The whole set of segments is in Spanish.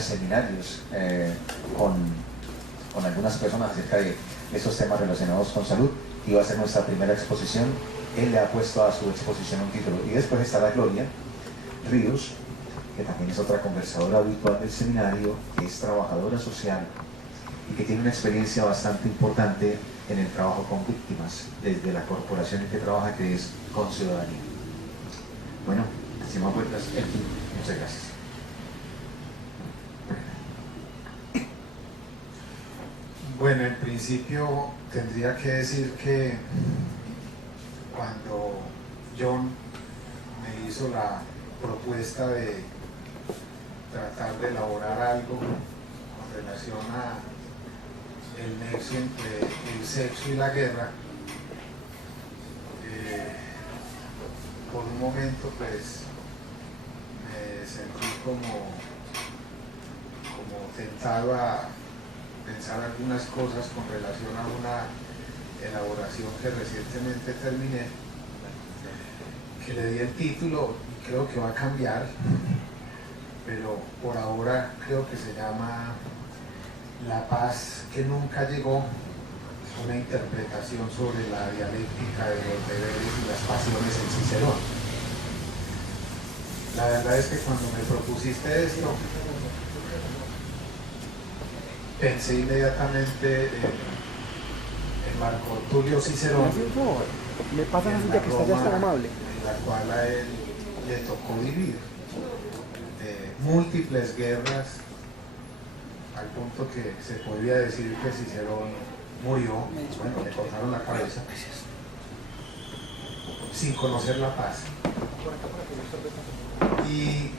seminarios con algunas personas acerca de estos temas relacionados con salud, y va a ser nuestra primera exposición. Él le ha puesto a su exposición un título, y después estará Gloria Ríos, que también es otra conversadora habitual del seminario, que es trabajadora social y que tiene una experiencia bastante importante en el trabajo con víctimas desde la corporación en que trabaja, que es Conciudadanía. Bueno, sin más vueltas, muchas gracias. Bueno, en principio tendría que decir que cuando John me hizo la propuesta de tratar de elaborar algo con relación a el nexo entre el sexo y la guerra, por un momento pues me sentí como tentado a pensar algunas cosas con relación a una elaboración que recientemente terminé, que le di el título y creo que va a cambiar, pero por ahora creo que se llama La paz que nunca llegó, una interpretación sobre la dialéctica de los deberes y las pasiones en Cicerón. La verdad es que cuando me propusiste esto, pensé inmediatamente en Marco Tulio Cicerón, me pasa así ya que está ya tan amable, en la cual a él le tocó vivir múltiples guerras, al punto que se podría decir que Cicerón murió, bueno, le cortaron la cabeza, sin conocer la paz. Y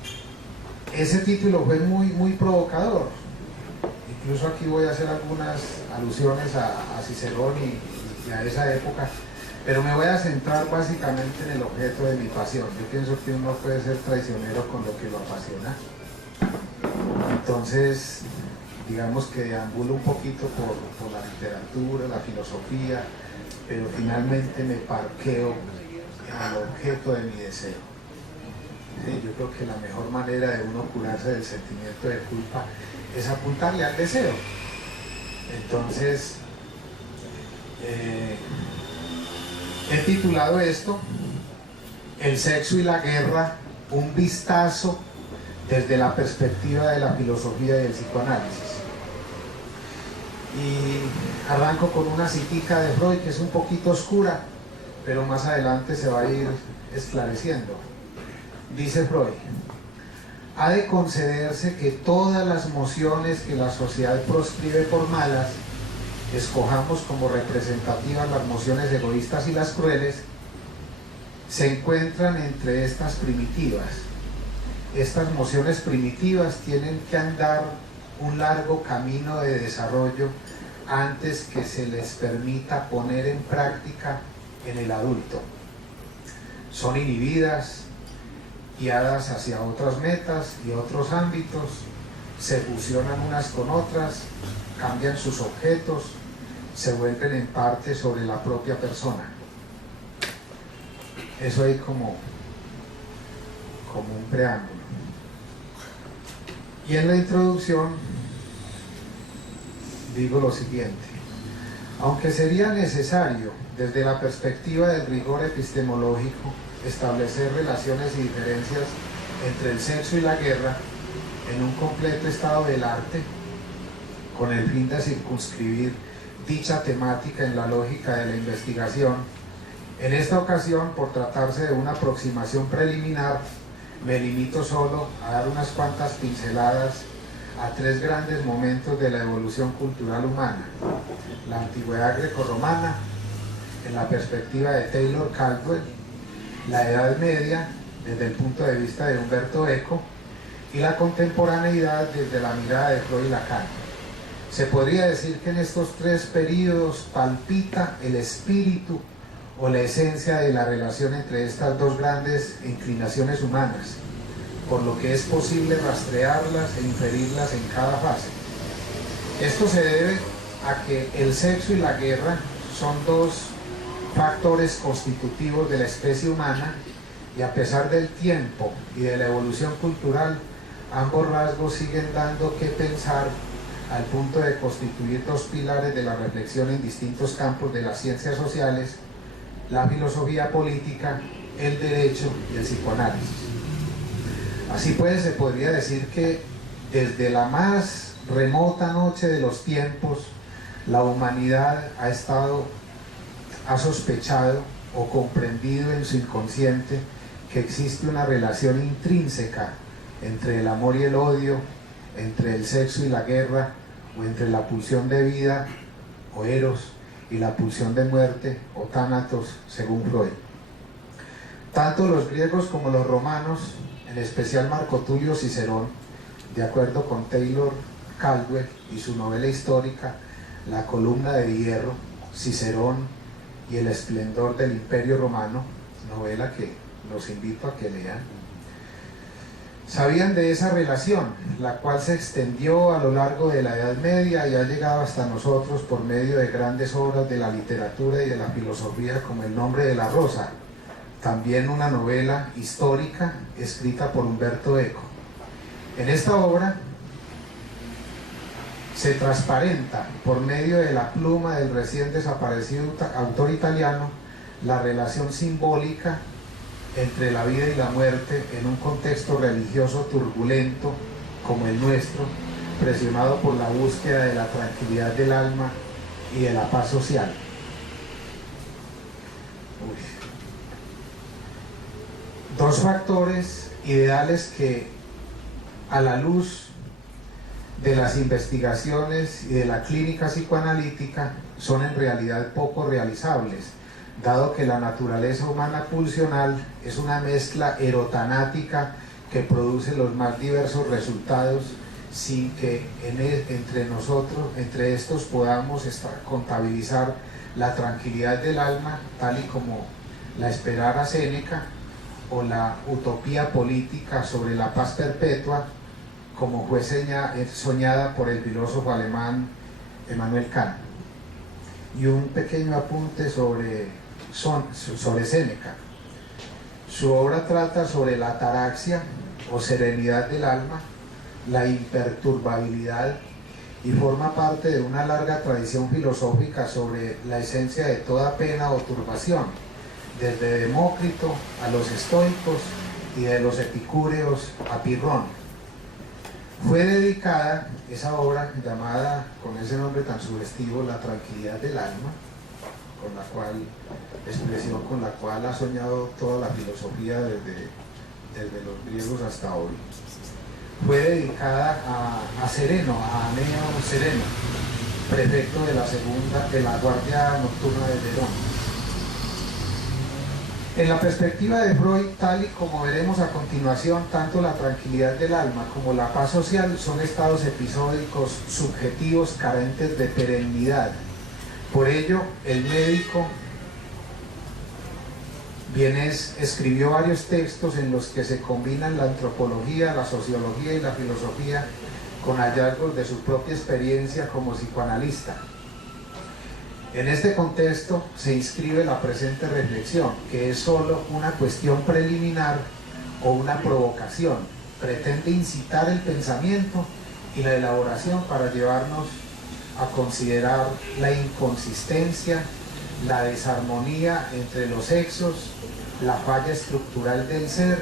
ese título fue muy provocador. Incluso aquí voy a hacer algunas alusiones a Cicerón y a esa época, pero me voy a centrar básicamente en el objeto de mi pasión. Yo pienso que uno puede ser traicionero con lo que lo apasiona. Entonces, digamos que deambulo un poquito por la literatura, la filosofía, pero finalmente me parqueo en el objeto de mi deseo. Sí, yo creo que la mejor manera de uno curarse del sentimiento de culpa es apuntarle al deseo. Entonces, he titulado esto El sexo y la guerra, un vistazo desde la perspectiva de la filosofía y del psicoanálisis. Y arranco con una citica de Freud que es un poquito oscura, pero más adelante se va a ir esclareciendo. Dice Freud: ha de concederse que todas las mociones que la sociedad proscribe por malas, escojamos como representativas las mociones egoístas y las crueles, se encuentran entre estas primitivas. Estas mociones primitivas tienen que andar un largo camino de desarrollo antes que se les permita poner en práctica en el adulto. Son inhibidas, guiadas hacia otras metas y otros ámbitos, se fusionan unas con otras, cambian sus objetos, se vuelven en parte sobre la propia persona. Eso ahí como un preámbulo. Y en la introducción digo lo siguiente: aunque sería necesario, desde la perspectiva del rigor epistemológico, establecer relaciones y diferencias entre el sexo y la guerra en un completo estado del arte, con el fin de circunscribir dicha temática en la lógica de la investigación, en esta ocasión, por tratarse de una aproximación preliminar, me limito solo a dar unas cuantas pinceladas a tres grandes momentos de la evolución cultural humana: la antigüedad grecorromana, en la perspectiva de Taylor Caldwell; la Edad Media, desde el punto de vista de Umberto Eco; y la contemporaneidad desde la mirada de Freud y Lacan. Se podría decir que en estos tres períodos palpita el espíritu o la esencia de la relación entre estas dos grandes inclinaciones humanas, por lo que es posible rastrearlas e inferirlas en cada fase. Esto se debe a que el sexo y la guerra son dos factores constitutivos de la especie humana, y a pesar del tiempo y de la evolución cultural, ambos rasgos siguen dando que pensar al punto de constituir dos pilares de la reflexión en distintos campos de las ciencias sociales, la filosofía política, el derecho y el psicoanálisis. Así pues, se podría decir que desde la más remota noche de los tiempos, la humanidad ha sospechado o comprendido en su inconsciente que existe una relación intrínseca entre el amor y el odio, entre el sexo y la guerra, o entre la pulsión de vida, o eros, y la pulsión de muerte, o tánatos, según Freud. Tanto los griegos como los romanos, en especial Marco Tulio Cicerón, de acuerdo con Taylor Caldwell y su novela histórica La columna de hierro, Cicerón y el esplendor del Imperio Romano, novela que los invito a que lean, sabían de esa relación, la cual se extendió a lo largo de la Edad Media y ha llegado hasta nosotros por medio de grandes obras de la literatura y de la filosofía, como El nombre de la rosa, también una novela histórica escrita por Umberto Eco. En esta obra se transparenta por medio de la pluma del recién desaparecido autor italiano la relación simbólica entre la vida y la muerte en un contexto religioso turbulento como el nuestro, presionado por la búsqueda de la tranquilidad del alma y de la paz social. Dos factores ideales que, a la luz de las investigaciones y de la clínica psicoanalítica, son en realidad poco realizables, dado que la naturaleza humana pulsional es una mezcla erotanática que produce los más diversos resultados sin que entre estos podamos contabilizar la tranquilidad del alma, tal y como la esperara Séneca, o la utopía política sobre la paz perpetua, como fue soñada por el filósofo alemán Immanuel Kant. Y un pequeño apunte sobre Séneca. Su obra trata sobre la ataraxia o serenidad del alma, la imperturbabilidad, y forma parte de una larga tradición filosófica sobre la esencia de toda pena o turbación, desde Demócrito a los estoicos y de los epicúreos a Pirrón. Fue dedicada esa obra, llamada con ese nombre tan sugestivo, La tranquilidad del alma, expresión con la cual ha soñado toda la filosofía desde los griegos hasta hoy. Fue dedicada a Aneo Sereno, prefecto de la Guardia Nocturna de Nerón. En la perspectiva de Freud, tal y como veremos a continuación, tanto la tranquilidad del alma como la paz social son estados episódicos subjetivos carentes de perennidad. Por ello, el médico Vienes escribió varios textos en los que se combinan la antropología, la sociología y la filosofía con hallazgos de su propia experiencia como psicoanalista. En este contexto se inscribe la presente reflexión, que es solo una cuestión preliminar o una provocación. Pretende incitar el pensamiento y la elaboración para llevarnos a considerar la inconsistencia, la desarmonía entre los sexos, la falla estructural del ser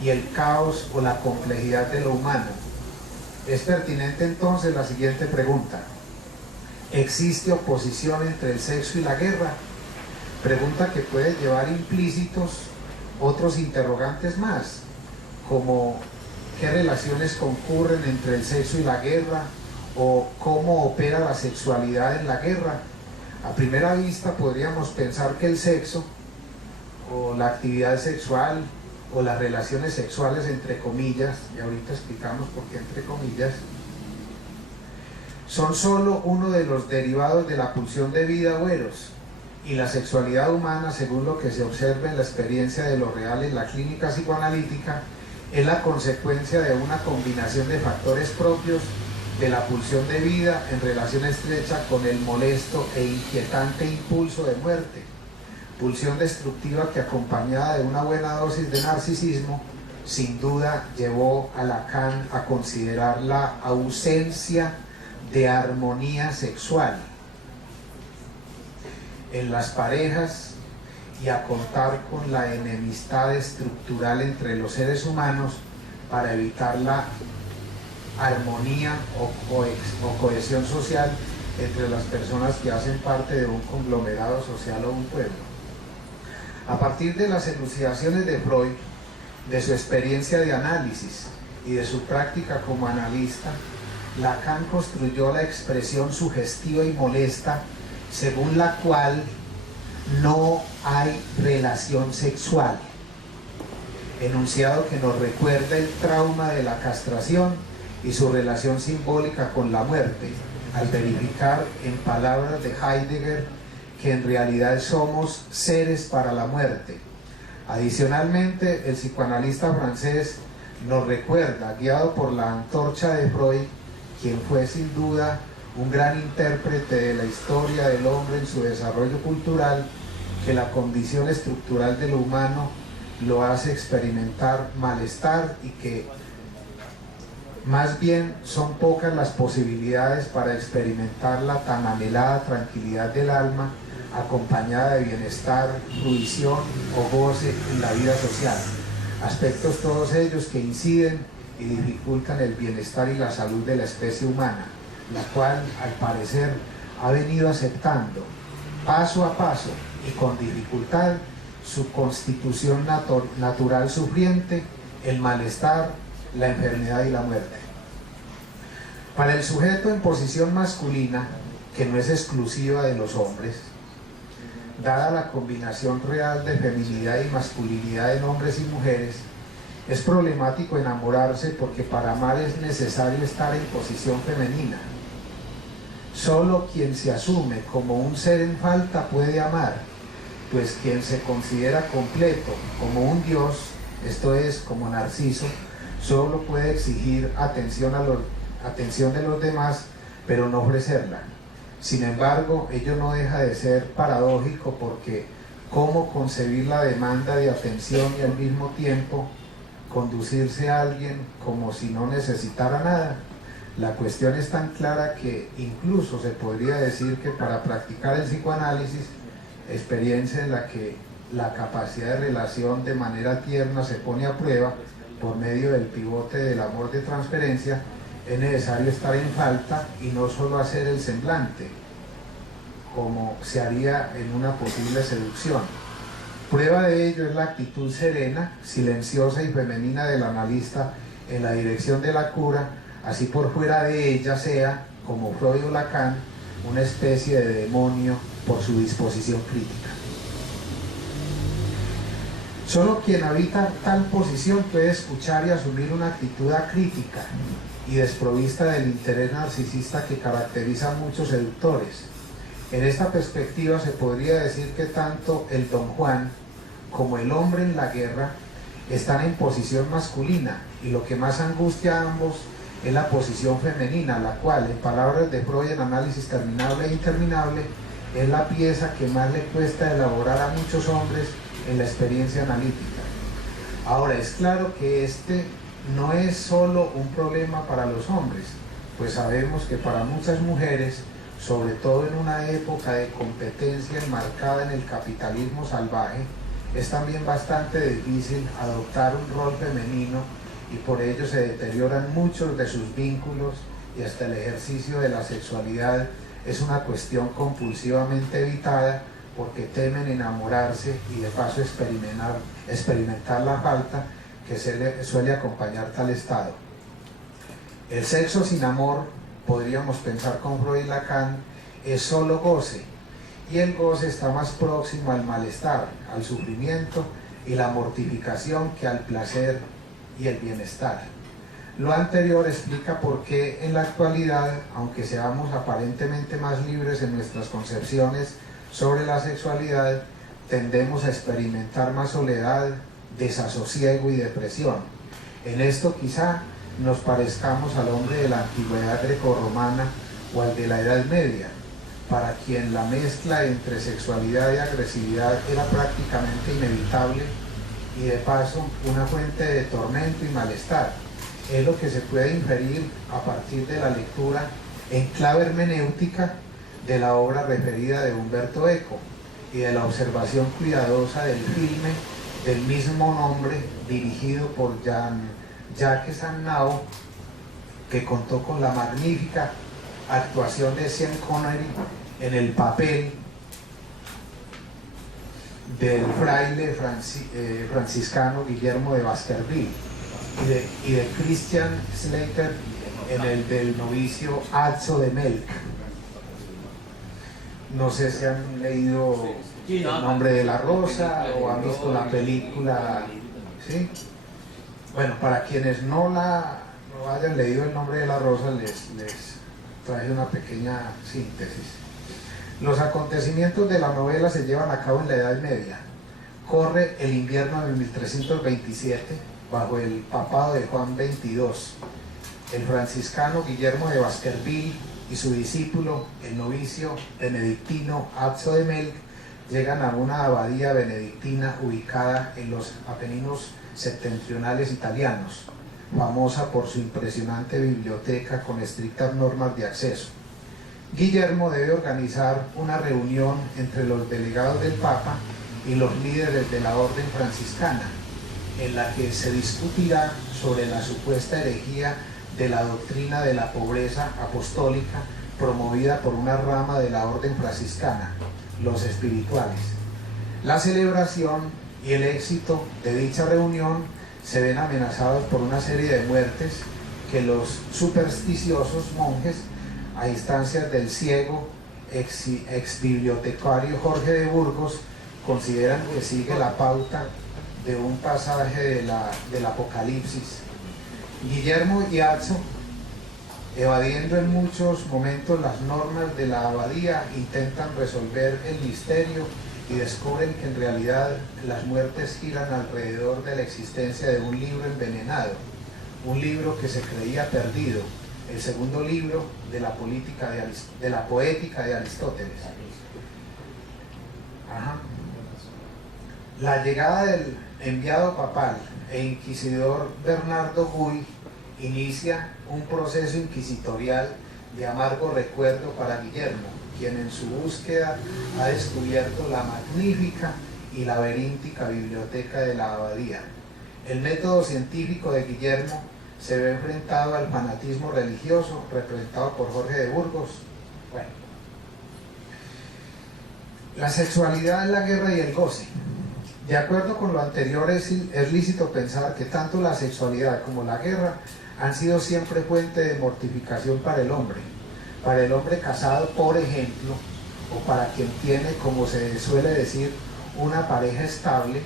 y el caos o la complejidad de lo humano. Es pertinente entonces la siguiente pregunta: ¿existe oposición entre el sexo y la guerra? Pregunta que puede llevar implícitos otros interrogantes más, como ¿qué relaciones concurren entre el sexo y la guerra? ¿O cómo opera la sexualidad en la guerra? A primera vista podríamos pensar que el sexo, o la actividad sexual, o las relaciones sexuales entre comillas, y ahorita explicamos por qué entre comillas, son solo uno de los derivados de la pulsión de vida o eros, y la sexualidad humana, según lo que se observa en la experiencia de lo real en la clínica psicoanalítica, es la consecuencia de una combinación de factores propios de la pulsión de vida en relación estrecha con el molesto e inquietante impulso de muerte, pulsión destructiva que, acompañada de una buena dosis de narcisismo, sin duda llevó a Lacan a considerar la ausencia de armonía sexual en las parejas y a contar con la enemistad estructural entre los seres humanos para evitar la armonía o cohesión social entre las personas que hacen parte de un conglomerado social o un pueblo. A partir de las elucidaciones de Freud, de su experiencia de análisis y de su práctica como analista, Lacan construyó la expresión sugestiva y molesta según la cual no hay relación sexual, enunciado que nos recuerda el trauma de la castración y su relación simbólica con la muerte, al verificar en palabras de Heidegger que en realidad somos seres para la muerte. Adicionalmente, el psicoanalista francés nos recuerda, guiado por la antorcha de Freud, quien fue sin duda un gran intérprete de la historia del hombre en su desarrollo cultural, que la condición estructural de lo humano lo hace experimentar malestar y que más bien son pocas las posibilidades para experimentar la tan anhelada tranquilidad del alma, acompañada de bienestar, fruición o goce en la vida social, aspectos todos ellos que inciden y dificultan el bienestar y la salud de la especie humana, la cual al parecer ha venido aceptando paso a paso y con dificultad su constitución natural sufriente, el malestar, la enfermedad y la muerte. Para el sujeto en posición masculina, que no es exclusiva de los hombres, dada la combinación real de feminidad y masculinidad en hombres y mujeres, es problemático enamorarse porque para amar es necesario estar en posición femenina. Solo quien se asume como un ser en falta puede amar, pues quien se considera completo como un dios, esto es, como Narciso, solo puede exigir atención de los demás, pero no ofrecerla. Sin embargo, ello no deja de ser paradójico porque ¿cómo concebir la demanda de atención y al mismo tiempo conducirse a alguien como si no necesitara nada? La cuestión es tan clara que incluso se podría decir que para practicar el psicoanálisis, experiencia en la que la capacidad de relación de manera tierna se pone a prueba por medio del pivote del amor de transferencia, es necesario estar en falta y no solo hacer el semblante, como se haría en una posible seducción. Prueba de ello es la actitud serena, silenciosa y femenina del analista en la dirección de la cura, así por fuera de ella sea, como Freud o Lacan, una especie de demonio por su disposición crítica. Solo quien habita tal posición puede escuchar y asumir una actitud acrítica y desprovista del interés narcisista que caracteriza a muchos seductores. En esta perspectiva se podría decir que tanto el Don Juan como el hombre en la guerra están en posición masculina y lo que más angustia a ambos es la posición femenina, la cual, en palabras de Freud en Análisis Terminable e Interminable, es la pieza que más le cuesta elaborar a muchos hombres en la experiencia analítica. Ahora, es claro que este no es solo un problema para los hombres, pues sabemos que para muchas mujeres, sobre todo en una época de competencia enmarcada en el capitalismo salvaje, es también bastante difícil adoptar un rol femenino y por ello se deterioran muchos de sus vínculos y hasta el ejercicio de la sexualidad es una cuestión compulsivamente evitada porque temen enamorarse y de paso experimentar la falta que suele acompañar tal estado. El sexo sin amor, podríamos pensar con Freud y Lacan, es solo goce, y el goce está más próximo al malestar, al sufrimiento y la mortificación que al placer y el bienestar. Lo anterior explica por qué en la actualidad, aunque seamos aparentemente más libres en nuestras concepciones sobre la sexualidad, tendemos a experimentar más soledad, desasosiego y depresión. En esto quizá nos parezcamos al hombre de la antigüedad grecorromana o al de la Edad Media, para quien la mezcla entre sexualidad y agresividad era prácticamente inevitable y de paso una fuente de tormento y malestar. Es lo que se puede inferir a partir de la lectura en clave hermenéutica de la obra referida de Umberto Eco y de la observación cuidadosa del filme del mismo nombre dirigido por Jacques Annaud, que contó con la magnífica actuación de Sean Connery en el papel del fraile franciscano Guillermo de Baskerville y de Christian Slater en el del novicio Azzo de Melk. No sé si han leído El nombre de la rosa o han visto la película, ¿sí? Bueno, para quienes no hayan leído El nombre de la rosa, les traje una pequeña síntesis. Los acontecimientos de la novela se llevan a cabo en la Edad Media. Corre el invierno de 1327 bajo el papado de Juan XXII. El franciscano Guillermo de Baskerville y su discípulo, el novicio benedictino Azzo de Melk, llegan a una abadía benedictina ubicada en los Apeninos septentrionales italianos, famosa por su impresionante biblioteca con estrictas normas de acceso. Guillermo debe organizar una reunión entre los delegados del Papa y los líderes de la orden franciscana, en la que se discutirá sobre la supuesta herejía de la doctrina de la pobreza apostólica promovida por una rama de la orden franciscana, los espirituales. La celebración y el éxito de dicha reunión se ven amenazados por una serie de muertes que los supersticiosos monjes, a instancias del ciego ex bibliotecario Jorge de Burgos, consideran que sigue la pauta de un pasaje del Apocalipsis. Guillermo y Azzo, evadiendo en muchos momentos las normas de la abadía, intentan resolver el misterio y descubren que en realidad las muertes giran alrededor de la existencia de un libro envenenado, un libro que se creía perdido, el segundo libro de la poética de Aristóteles. Ajá. La llegada del enviado papal e inquisidor Bernardo Guy inicia un proceso inquisitorial de amargo recuerdo para Guillermo, quien en su búsqueda ha descubierto la magnífica y laberíntica biblioteca de la abadía. El método científico de Guillermo se ve enfrentado al fanatismo religioso representado por Jorge de Burgos. Bueno, la sexualidad, la guerra y el goce. De acuerdo con lo anterior, es lícito pensar que tanto la sexualidad como la guerra han sido siempre fuente de mortificación para el hombre casado, por ejemplo, o para quien tiene, como se suele decir, una pareja estable.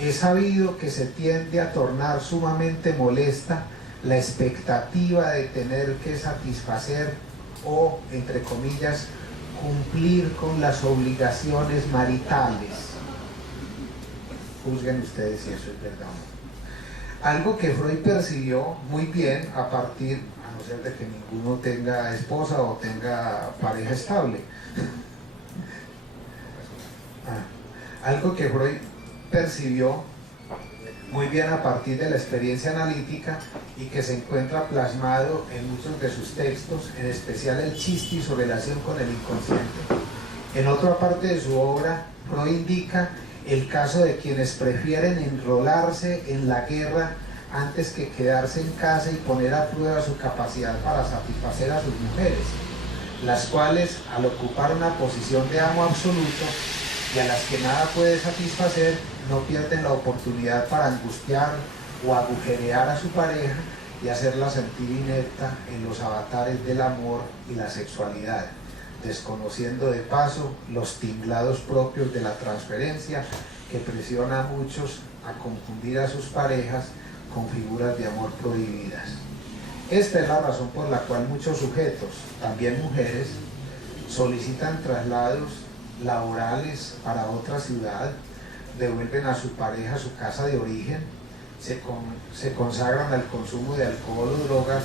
Es sabido que se tiende a tornar sumamente molesta la expectativa de tener que satisfacer o, entre comillas, cumplir con las obligaciones maritales. Juzguen ustedes si eso es verdad. Algo que Freud percibió muy bien a partir, a no ser de que ninguno tenga esposa o tenga pareja estable. Algo que Freud percibió muy bien a partir de la experiencia analítica y que se encuentra plasmado en muchos de sus textos, en especial el chiste y su relación con el inconsciente. En otra parte de su obra, Freud indica el caso de quienes prefieren enrolarse en la guerra antes que quedarse en casa y poner a prueba su capacidad para satisfacer a sus mujeres, las cuales, al ocupar una posición de amo absoluto y a las que nada puede satisfacer, no pierden la oportunidad para angustiar o agujerear a su pareja y hacerla sentir inepta en los avatares del amor y la sexualidad, desconociendo de paso los tinglados propios de la transferencia que presiona a muchos a confundir a sus parejas con figuras de amor prohibidas. Esta es la razón por la cual muchos sujetos, también mujeres, solicitan traslados laborales para otra ciudad, devuelven a su pareja a su casa de origen, se consagran al consumo de alcohol o drogas,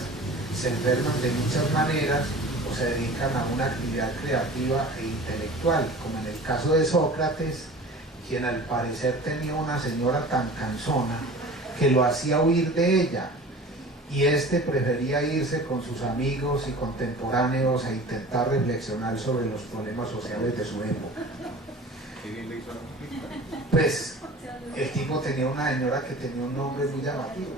se enferman de muchas maneras o se dedican a una actividad creativa e intelectual, como en el caso de Sócrates, quien al parecer tenía una señora tan cansona que lo hacía huir de ella, y este prefería irse con sus amigos y contemporáneos a intentar reflexionar sobre los problemas sociales de su época. Pues el tipo tenía una señora que tenía un nombre muy llamativo,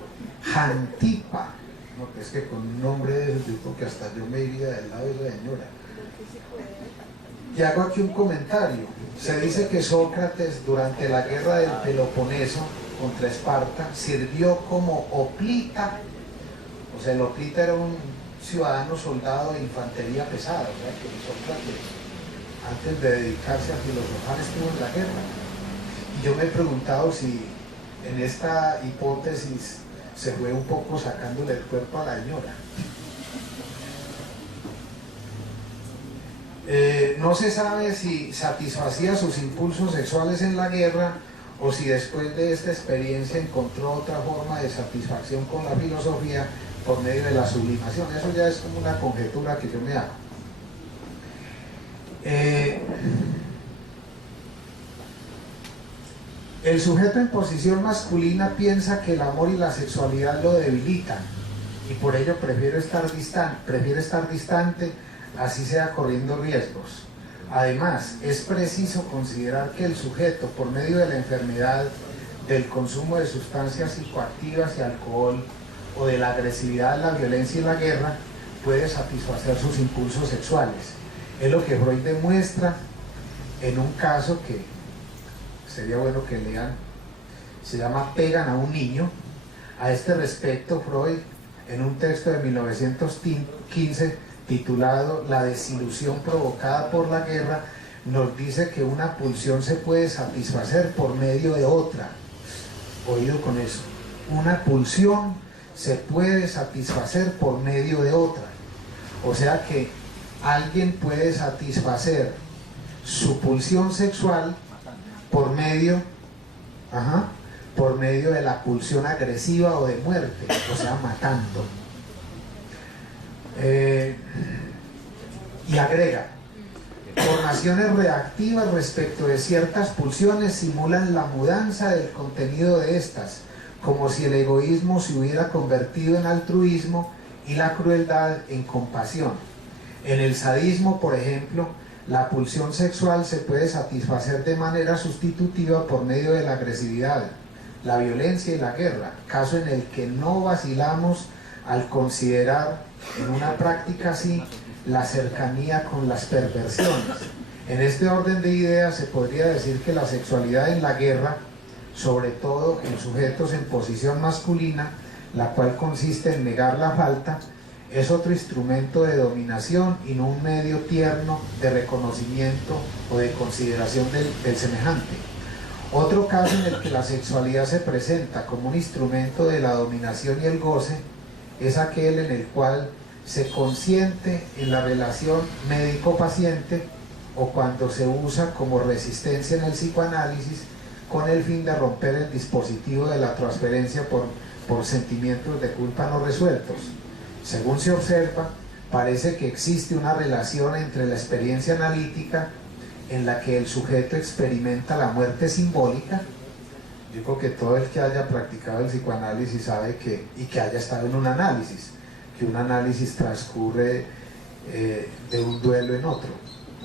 Jantipa. No, que es que con un nombre de ese tipo que hasta yo me iría del lado de esa señora. Y hago aquí un comentario. Se dice que Sócrates, durante la guerra del Peloponeso contra Esparta, sirvió como hoplita. O sea, el hoplita era un ciudadano soldado de infantería pesada. O sea, que Sócrates, antes de dedicarse a filosofar, estuvo en la guerra. Y yo me he preguntado si en esta hipótesis se fue un poco sacándole el cuerpo a la señora. No se sabe si satisfacía sus impulsos sexuales en la guerra o si después de esta experiencia encontró otra forma de satisfacción con la filosofía por medio de la sublimación. Eso ya es como una conjetura que yo me hago. El sujeto en posición masculina piensa que el amor y la sexualidad lo debilitan y por ello prefiere estar distante, así sea corriendo riesgos. Además, es preciso considerar que el sujeto, por medio de la enfermedad, del consumo de sustancias psicoactivas y alcohol, o de la agresividad, la violencia y la guerra, puede satisfacer sus impulsos sexuales. Es lo que Freud demuestra en un caso que sería bueno que lean, se llama Pegan a un niño. A este respecto, Freud, en un texto de 1915 titulado La desilusión provocada por la guerra, nos dice que una pulsión se puede satisfacer por medio de otra. Oído con eso, una pulsión se puede satisfacer por medio de otra. O sea que alguien puede satisfacer su pulsión sexual por medio de la pulsión agresiva o de muerte, o sea, matando. Y agrega, formaciones reactivas respecto de ciertas pulsiones simulan la mudanza del contenido de estas, como si el egoísmo se hubiera convertido en altruismo y la crueldad en compasión. En el sadismo, por ejemplo, la pulsión sexual se puede satisfacer de manera sustitutiva por medio de la agresividad, la violencia y la guerra, caso en el que no vacilamos al considerar en una práctica así la cercanía con las perversiones. En este orden de ideas se podría decir que la sexualidad en la guerra, sobre todo en sujetos en posición masculina, la cual consiste en negar la falta, es otro instrumento de dominación y no un medio tierno de reconocimiento o de consideración del semejante. Otro caso en el que la sexualidad se presenta como un instrumento de la dominación y el goce es aquel en el cual se consiente en la relación médico-paciente o cuando se usa como resistencia en el psicoanálisis con el fin de romper el dispositivo de la transferencia por sentimientos de culpa no resueltos. Según se observa, parece que existe una relación entre la experiencia analítica en la que el sujeto experimenta la muerte simbólica. Yo creo que todo el que haya practicado el psicoanálisis sabe y que haya estado en un análisis, que un análisis transcurre de un duelo en otro.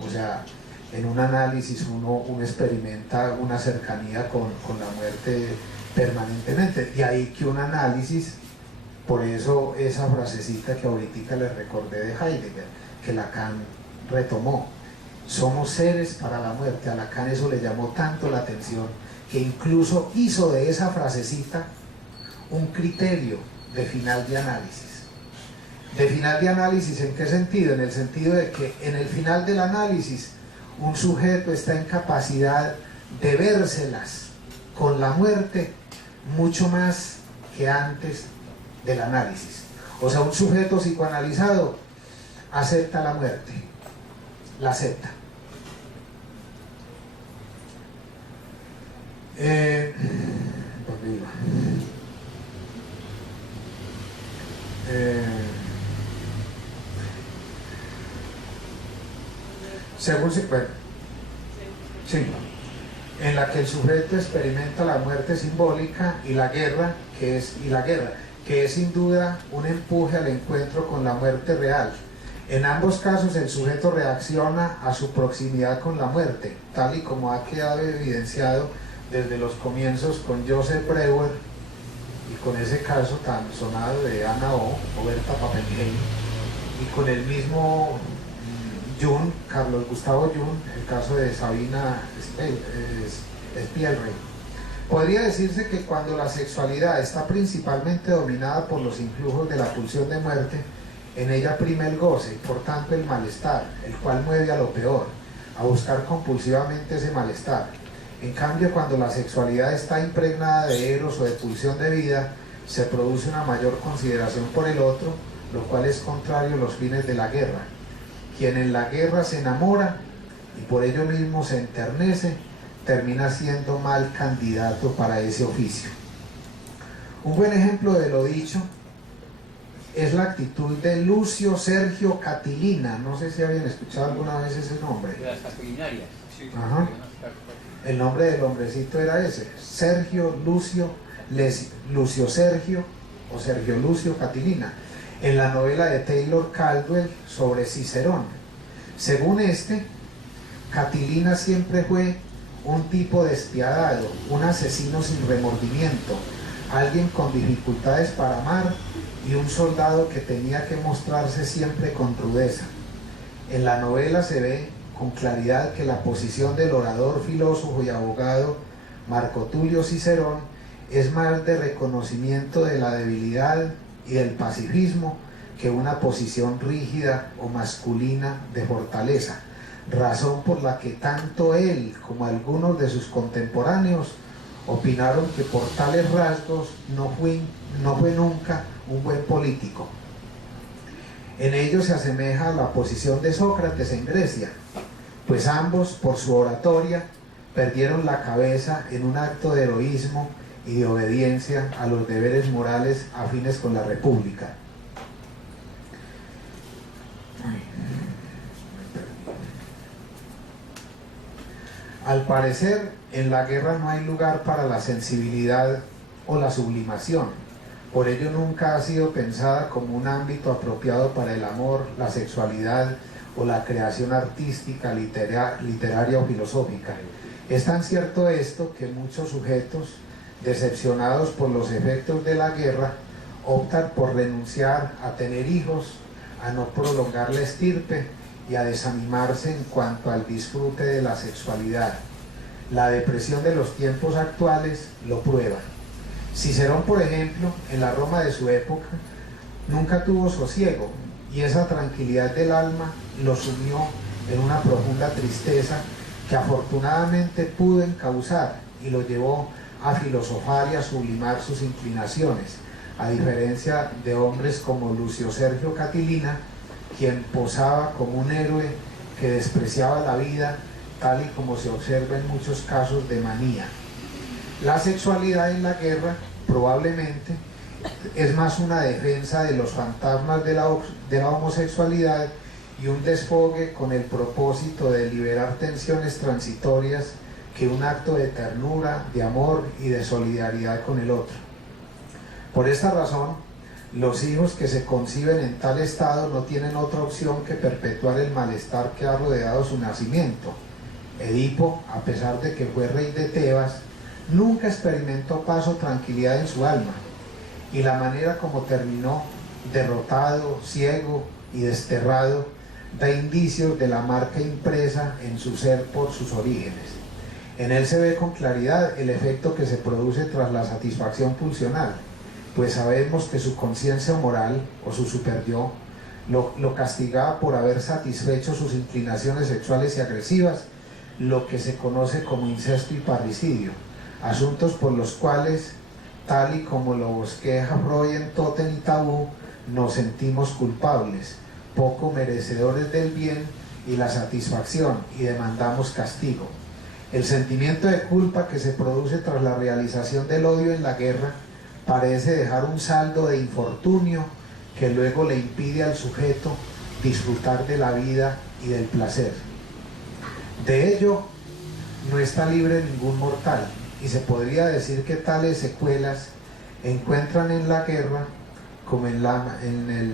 O sea, en un análisis uno experimenta una cercanía con la muerte permanentemente. De ahí que un análisis, por eso esa frasecita que ahorita les recordé de Heidegger, que Lacan retomó, somos seres para la muerte. A Lacan eso le llamó tanto la atención que incluso hizo de esa frasecita un criterio de final de análisis. ¿De final de análisis en qué sentido? En el sentido de que en el final del análisis un sujeto está en capacidad de vérselas con la muerte mucho más que antes del análisis. O sea, un sujeto psicoanalizado acepta la muerte, la acepta. Según sí. en la que el sujeto experimenta la muerte simbólica y la guerra, que es sin duda un empuje al encuentro con la muerte real. En ambos casos el sujeto reacciona a su proximidad con la muerte, tal y como ha quedado evidenciado desde los comienzos con Joseph Breuer y con ese caso tan sonado de Anna O. Berta Pappenheim, y con el mismo Jung, Carlos Gustavo Jung, el caso de Sabina Spielrein. Podría decirse que cuando la sexualidad está principalmente dominada por los influjos de la pulsión de muerte, en ella prima el goce, por tanto el malestar, el cual mueve a lo peor, a buscar compulsivamente ese malestar. En cambio, cuando la sexualidad está impregnada de eros o de pulsión de vida, se produce una mayor consideración por el otro, lo cual es contrario a los fines de la guerra. Quien en la guerra se enamora y por ello mismo se enternece, termina siendo mal candidato para ese oficio. Un buen ejemplo de lo dicho es la actitud de Lucio Sergio Catilina. No sé si habían escuchado alguna vez ese nombre. De las Catilinarias. Ajá. El nombre del hombrecito era ese, Sergio Lucio Sergio o Sergio Lucio Catilina, en la novela de Taylor Caldwell sobre Cicerón. Según Catilina siempre fue un tipo despiadado, un asesino sin remordimiento, alguien con dificultades para amar y un soldado que tenía que mostrarse siempre con rudeza. En la novela se ve con claridad que la posición del orador, filósofo y abogado Marco Tulio Cicerón es más de reconocimiento de la debilidad y del pacifismo que una posición rígida o masculina de fortaleza, razón por la que tanto él como algunos de sus contemporáneos opinaron que por tales rasgos no fue nunca un buen político. En ello se asemeja a la posición de Sócrates en Grecia, pues ambos, por su oratoria, perdieron la cabeza en un acto de heroísmo y de obediencia a los deberes morales afines con la República. Al parecer, en la guerra no hay lugar para la sensibilidad o la sublimación. Por ello nunca ha sido pensada como un ámbito apropiado para el amor, la sexualidad o la creación artística, literaria o filosófica. Es tan cierto esto que muchos sujetos, decepcionados por los efectos de la guerra, optan por renunciar a tener hijos, a no prolongar la estirpe y a desanimarse en cuanto al disfrute de la sexualidad. La depresión de los tiempos actuales lo prueba. Cicerón, por ejemplo, en la Roma de su época, nunca tuvo sosiego, y esa tranquilidad del alma lo sumió en una profunda tristeza que afortunadamente pudo encauzar y lo llevó a filosofar y a sublimar sus inclinaciones, a diferencia de hombres como Lucio Sergio Catilina, quien posaba como un héroe que despreciaba la vida, tal y como se observa en muchos casos de manía. La sexualidad en la guerra probablemente es más una defensa de los fantasmas de la homosexualidad y un desfogue con el propósito de liberar tensiones transitorias que un acto de ternura, de amor y de solidaridad con el otro. Por esta razón, los hijos que se conciben en tal estado no tienen otra opción que perpetuar el malestar que ha rodeado su nacimiento. Edipo, a pesar de que fue rey de Tebas, nunca experimentó paz o tranquilidad en su alma, y la manera como terminó, derrotado, ciego y desterrado, da indicios de la marca impresa en su ser por sus orígenes. En él se ve con claridad el efecto que se produce tras la satisfacción pulsional, pues sabemos que su conciencia moral o su superyo lo castigaba por haber satisfecho sus inclinaciones sexuales y agresivas, lo que se conoce como incesto y parricidio, asuntos por los cuales, tal y como lo bosqueja Freud en Totem y Tabú, nos sentimos culpables, poco merecedores del bien y la satisfacción, y demandamos castigo. El sentimiento de culpa que se produce tras la realización del odio en la guerra parece dejar un saldo de infortunio que luego le impide al sujeto disfrutar de la vida y del placer. De ello, no está libre ningún mortal, y se podría decir que tales secuelas encuentran en la guerra, como en el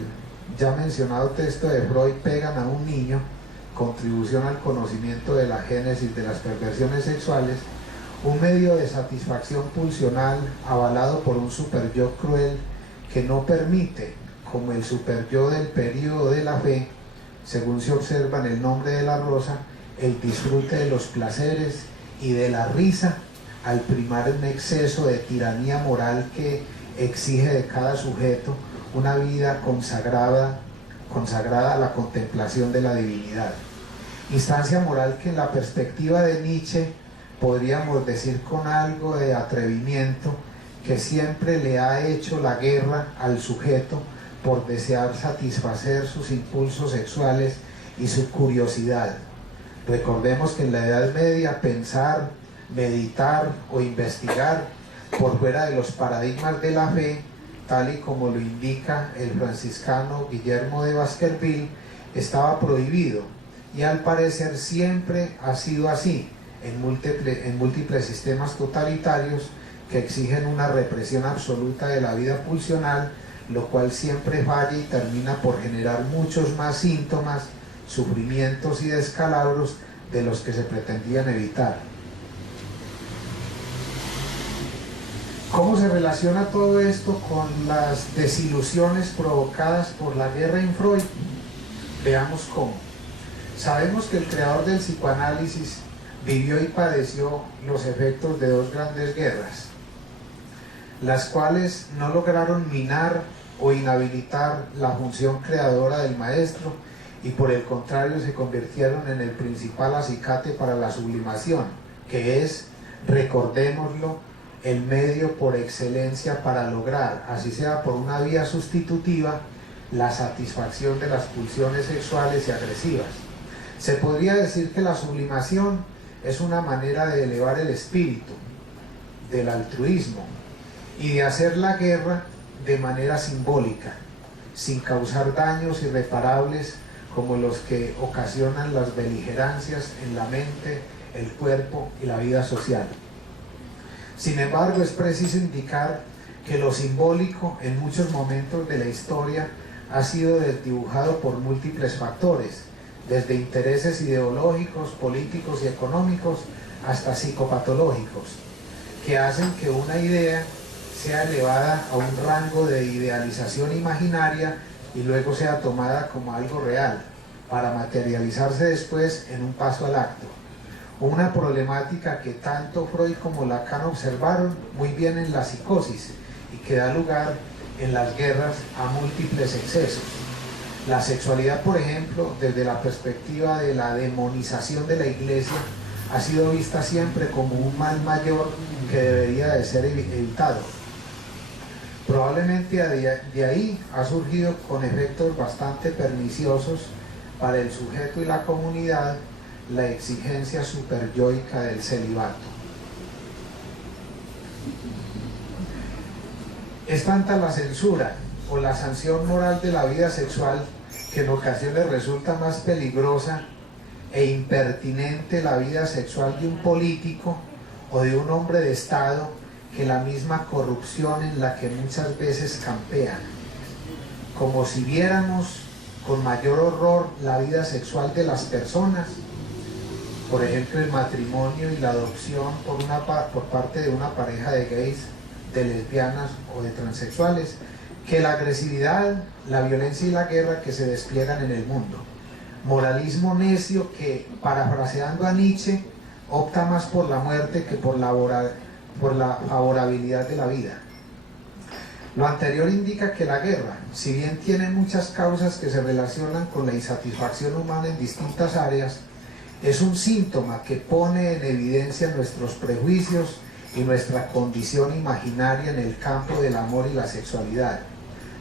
ya mencionado texto de Freud, Pegan a un niño, contribución al conocimiento de la génesis de las perversiones sexuales, un medio de satisfacción pulsional avalado por un superyo cruel que no permite, como el superyo del período de la fe, según se observa en El nombre de la rosa, el disfrute de los placeres y de la risa al primar un exceso de tiranía moral que exige de cada sujeto una vida consagrada a la contemplación de la divinidad. Instancia moral que en la perspectiva de Nietzsche podríamos decir con algo de atrevimiento que siempre le ha hecho la guerra al sujeto por desear satisfacer sus impulsos sexuales y su curiosidad. Recordemos que en la Edad Media pensar, meditar o investigar por fuera de los paradigmas de la fe, tal y como lo indica el franciscano Guillermo de Baskerville, estaba prohibido, y al parecer siempre ha sido así en múltiples sistemas totalitarios que exigen una represión absoluta de la vida pulsional, lo cual siempre falla y termina por generar muchos más síntomas, sufrimientos y descalabros de los que se pretendían evitar. ¿Cómo se relaciona todo esto con las desilusiones provocadas por la guerra en Freud? Veamos cómo. Sabemos que el creador del psicoanálisis vivió y padeció los efectos de dos grandes guerras, las cuales no lograron minar o inhabilitar la función creadora del maestro y por el contrario se convirtieron en el principal acicate para la sublimación, que es, recordémoslo, el medio por excelencia para lograr, así sea por una vía sustitutiva, la satisfacción de las pulsiones sexuales y agresivas. Se podría decir que la sublimación es una manera de elevar el espíritu, del altruismo, y de hacer la guerra de manera simbólica, sin causar daños irreparables como los que ocasionan las beligerancias en la mente, el cuerpo y la vida social. Sin embargo, es preciso indicar que lo simbólico en muchos momentos de la historia ha sido desdibujado por múltiples factores, desde intereses ideológicos, políticos y económicos hasta psicopatológicos, que hacen que una idea sea elevada a un rango de idealización imaginaria y luego sea tomada como algo real, para materializarse después en un paso al acto. Una problemática que tanto Freud como Lacan observaron muy bien en la psicosis y que da lugar en las guerras a múltiples excesos. La sexualidad, por ejemplo, desde la perspectiva de la demonización de la Iglesia, ha sido vista siempre como un mal mayor que debería de ser evitado. Probablemente de ahí ha surgido con efectos bastante perniciosos para el sujeto y la comunidad la exigencia superyoica del celibato. Es tanta la censura o la sanción moral de la vida sexual que en ocasiones resulta más peligrosa e impertinente la vida sexual de un político o de un hombre de Estado que la misma corrupción en la que muchas veces campean. Como si viéramos con mayor horror la vida sexual de las personas, por ejemplo el matrimonio y la adopción por parte de una pareja de gays, de lesbianas o de transexuales, que la agresividad, la violencia y la guerra que se despliegan en el mundo. Moralismo necio que, parafraseando a Nietzsche, opta más por la muerte que por la favorabilidad de la vida. Lo anterior indica que la guerra, si bien tiene muchas causas que se relacionan con la insatisfacción humana en distintas áreas, es un síntoma que pone en evidencia nuestros prejuicios y nuestra condición imaginaria en el campo del amor y la sexualidad,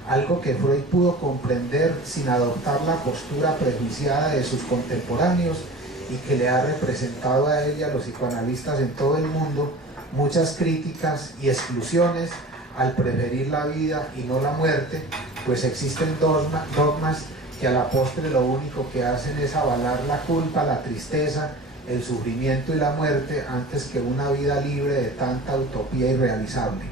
algo que Freud pudo comprender sin adoptar la postura prejuiciada de sus contemporáneos y que le ha representado a él y a los psicoanalistas en todo el mundo muchas críticas y exclusiones al preferir la vida y no la muerte, pues existen dogmas que a la postre lo único que hacen es avalar la culpa, la tristeza el sufrimiento y la muerte antes que una vida libre de tanta utopía irrealizable.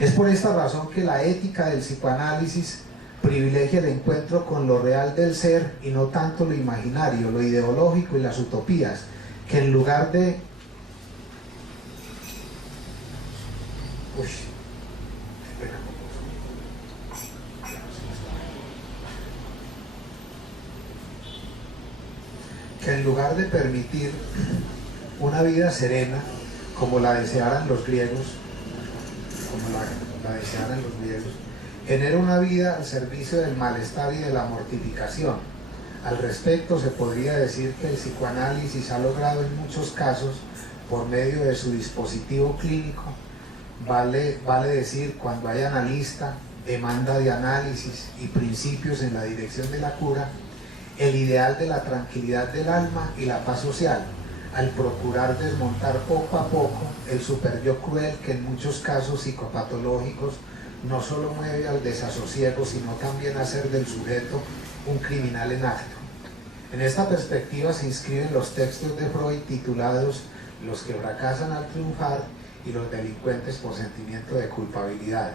Es por esta razón que la ética del psicoanálisis privilegia el encuentro con lo real del ser y no tanto lo imaginario, lo ideológico y las utopías, que en lugar de... que en lugar de permitir una vida serena como la desearan los griegos, genera una vida al servicio del malestar y de la mortificación. Al respecto, se podría decir que el psicoanálisis ha logrado en muchos casos, por medio de su dispositivo clínico, vale decir, cuando hay analista, demanda de análisis y principios en la dirección de la cura, el ideal de la tranquilidad del alma y la paz social, al procurar desmontar poco a poco el superyo cruel que en muchos casos psicopatológicos no solo mueve al desasosiego, sino también a hacer del sujeto un criminal en acto. En esta perspectiva se inscriben los textos de Freud titulados Los que fracasan al triunfar y los delincuentes por sentimiento de culpabilidad.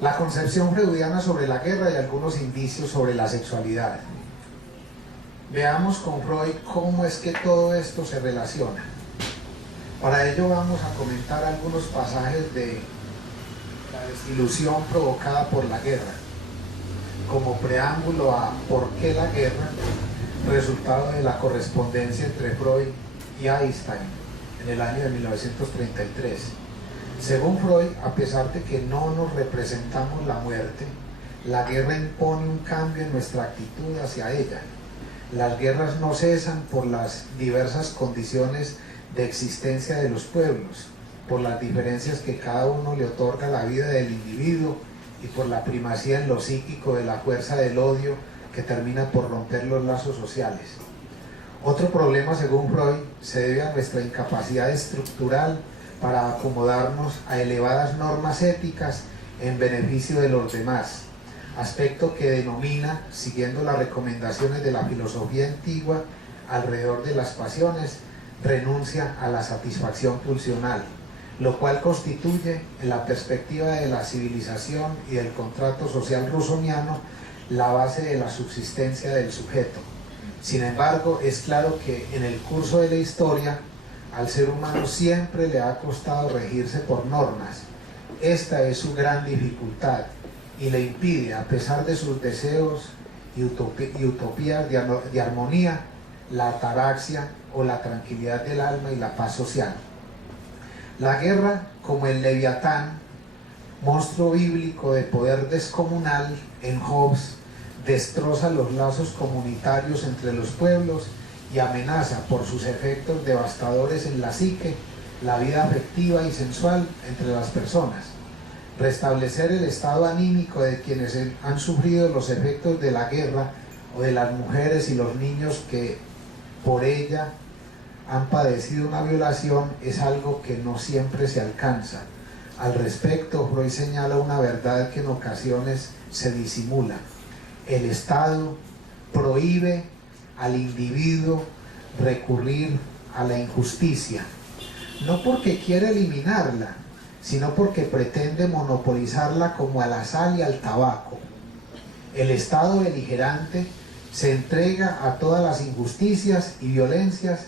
La concepción freudiana sobre la guerra y algunos indicios sobre la sexualidad. Veamos con Freud cómo es que todo esto se relaciona. Para ello vamos a comentar algunos pasajes de la desilusión provocada por la guerra, como preámbulo a ¿por qué la guerra?, resultado de la correspondencia entre Freud y Einstein en el año de 1933. Según Freud, a pesar de que no nos representamos la muerte, la guerra impone un cambio en nuestra actitud hacia ella. Las guerras no cesan por las diversas condiciones de existencia de los pueblos, por las diferencias que cada uno le otorga a la vida del individuo y por la primacía en lo psíquico de la fuerza del odio que termina por romper los lazos sociales. Otro problema, según Freud, se debe a nuestra incapacidad estructural para acomodarnos a elevadas normas éticas en beneficio de los demás, aspecto que denomina, siguiendo las recomendaciones de la filosofía antigua alrededor de las pasiones, renuncia a la satisfacción pulsional, lo cual constituye, en la perspectiva de la civilización y del contrato social rusoniano, la base de la subsistencia del sujeto. Sin embargo, es claro que en el curso de la historia, al ser humano siempre le ha costado regirse por normas. Esta es su gran dificultad y le impide, a pesar de sus deseos y utopías de armonía, la ataraxia o la tranquilidad del alma y la paz social. La guerra, como el Leviatán, monstruo bíblico de poder descomunal en Hobbes, destroza los lazos comunitarios entre los pueblos y amenaza por sus efectos devastadores en la psique, la vida afectiva y sensual entre las personas. Restablecer el estado anímico de quienes han sufrido los efectos de la guerra o de las mujeres y los niños que por ella han padecido una violación es algo que no siempre se alcanza. Al respecto, Freud señala una verdad que en ocasiones se disimula. El Estado prohíbe al individuo recurrir a la injusticia, no porque quiere eliminarla, sino porque pretende monopolizarla como a la sal y al tabaco. El Estado beligerante se entrega a todas las injusticias y violencias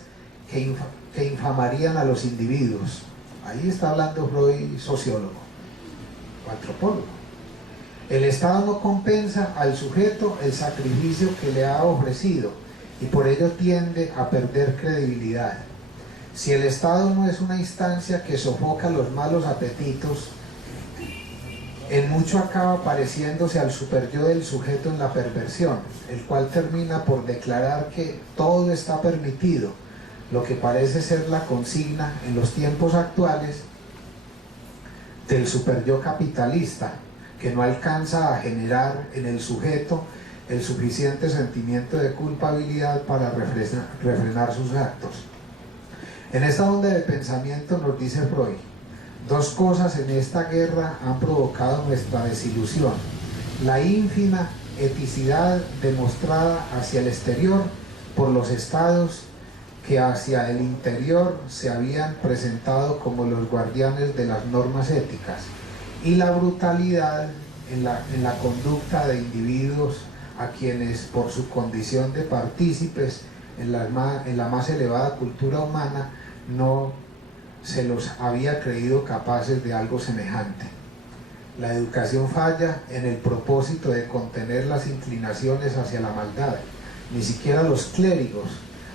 que infamarían a los individuos. Ahí está hablando Freud, sociólogo o antropólogo. El Estado no compensa al sujeto el sacrificio que le ha ofrecido y por ello tiende a perder credibilidad. Si el Estado no es una instancia que sofoca los malos apetitos, en mucho acaba pareciéndose al superyo del sujeto en la perversión, el cual termina por declarar que todo está permitido, lo que parece ser la consigna en los tiempos actuales del superyo capitalista, que no alcanza a generar en el sujeto el suficiente sentimiento de culpabilidad para refrenar sus actos. En esta onda de pensamiento nos dice Freud, dos cosas en esta guerra han provocado nuestra desilusión: la ínfima eticidad demostrada hacia el exterior por los estados que hacia el interior se habían presentado como los guardianes de las normas éticas, y la brutalidad en la conducta de individuos a quienes por su condición de partícipes en la más elevada cultura humana no se los había creído capaces de algo semejante. La educación falla en el propósito de contener las inclinaciones hacia la maldad. Ni siquiera los clérigos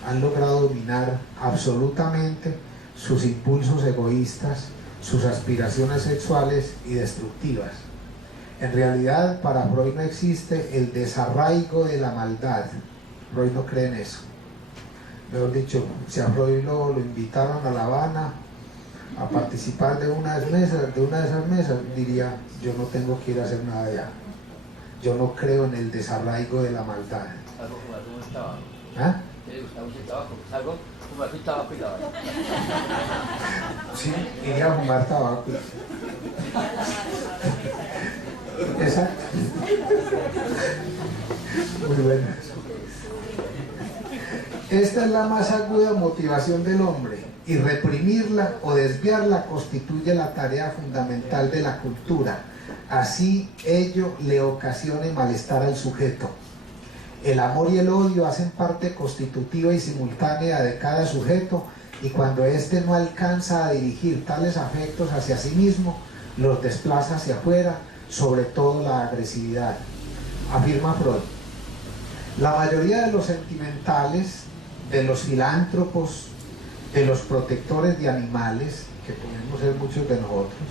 han logrado dominar absolutamente sus impulsos egoístas, sus aspiraciones sexuales y destructivas. En realidad, para Freud no existe el desarraigo de la maldad. Freud no cree en eso. Mejor dicho, si a Freud lo invitaron a La Habana a participar de una de esas mesas, diría: yo no tengo que ir a hacer nada allá. Yo no creo en el desarraigo de la maldad. Algo como algún tabaco. ¿Ah? ¿Qué le gusta mucho el tabaco? Algo como algún tabaco y la vara. Sí, iría a fumar tabaco. Exacto. Muy bueno. Esta es la más aguda motivación del hombre, y reprimirla o desviarla constituye la tarea fundamental de la cultura. Así ello le ocasione malestar al sujeto. El amor y el odio hacen parte constitutiva y simultánea de cada sujeto, y cuando éste no alcanza a dirigir tales afectos hacia sí mismo, los desplaza hacia afuera, sobre todo la agresividad. Afirma Freud: la mayoría de los sentimentales, de los filántropos, de los protectores de animales, que podemos ser muchos de nosotros,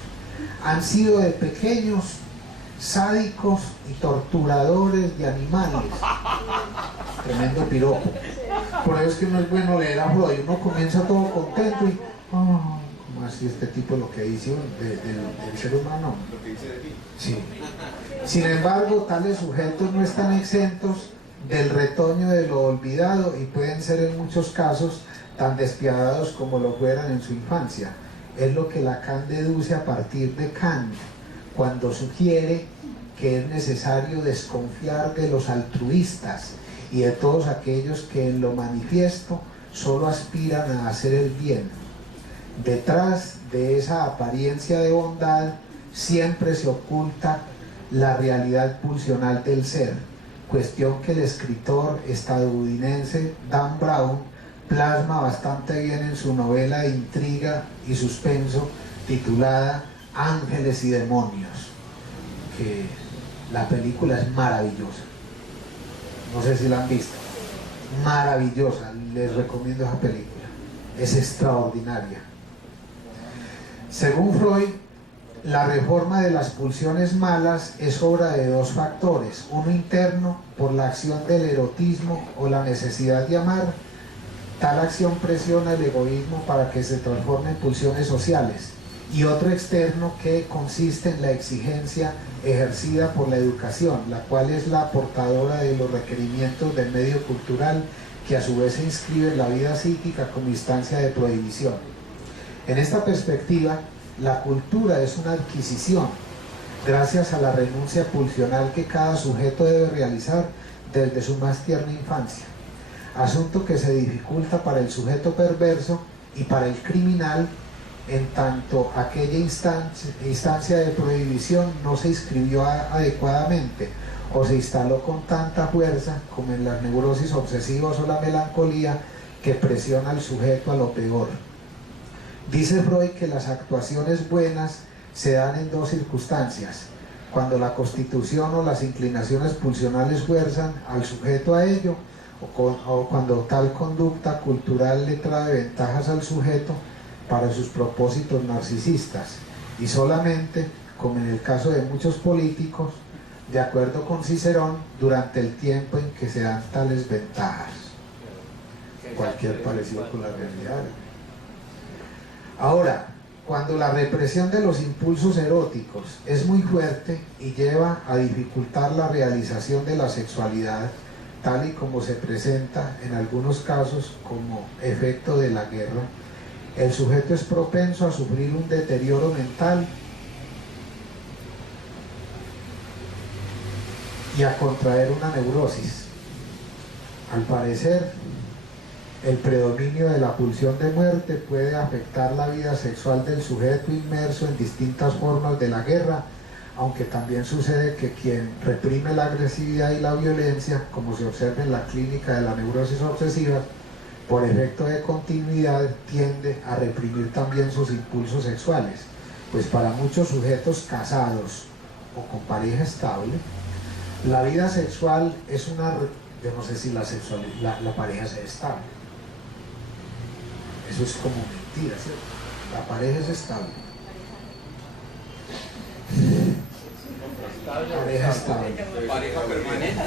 han sido de pequeños sádicos y torturadores de animales. Tremendo piropo. Por eso es que no es bueno leer a Freud. Uno comienza todo contento y ¿cómo así este tipo lo que dice del ser humano? Lo que dice de ti. Sí. Sin embargo, tales sujetos no están exentos del retoño de lo olvidado, y pueden ser en muchos casos tan despiadados como lo fueran en su infancia. Es lo que Lacan deduce a partir de Kant, cuando sugiere que es necesario desconfiar de los altruistas y de todos aquellos que en lo manifiesto solo aspiran a hacer el bien. Detrás de esa apariencia de bondad siempre se oculta la realidad pulsional del ser, cuestión que el escritor estadounidense Dan Brown plasma bastante bien en su novela de intriga y suspenso titulada Ángeles y Demonios, que la película es maravillosa. No sé si la han visto. Maravillosa, les recomiendo esa película. Es extraordinaria. Según Freud, la reforma de las pulsiones malas es obra de dos factores: uno interno, por la acción del erotismo o la necesidad de amar. Tal acción presiona el egoísmo para que se transforme en pulsiones sociales, y otro externo, que consiste en la exigencia ejercida por la educación, la cual es la portadora de los requerimientos del medio cultural, que a su vez se inscribe en la vida psíquica como instancia de prohibición. En esta perspectiva, la cultura es una adquisición, gracias a la renuncia pulsional que cada sujeto debe realizar desde su más tierna infancia, asunto que se dificulta para el sujeto perverso y para el criminal, en tanto aquella instancia de prohibición no se inscribió adecuadamente o se instaló con tanta fuerza como en las neurosis obsesivas o la melancolía, que presiona al sujeto a lo peor. Dice Freud que las actuaciones buenas se dan en dos circunstancias: cuando la constitución o las inclinaciones pulsionales fuerzan al sujeto a ello, o cuando tal conducta cultural le trae ventajas al sujeto para sus propósitos narcisistas, y solamente, como en el caso de muchos políticos, de acuerdo con Cicerón, durante el tiempo en que se dan tales ventajas. Cualquier parecido con la realidad. Ahora, cuando la represión de los impulsos eróticos es muy fuerte y lleva a dificultar la realización de la sexualidad, tal y como se presenta en algunos casos como efecto de la guerra, el sujeto es propenso a sufrir un deterioro mental y a contraer una neurosis. Al parecer, el predominio de la pulsión de muerte puede afectar la vida sexual del sujeto inmerso en distintas formas de la guerra, aunque también sucede que quien reprime la agresividad y la violencia, como se observa en la clínica de la neurosis obsesiva, por efecto de continuidad tiende a reprimir también sus impulsos sexuales, pues para muchos sujetos casados o con pareja estable, la vida sexual es una... Yo no sé si la pareja sea estable. Eso es como mentira, ¿cierto? La pareja es estable. Pareja estable. Pareja permanente.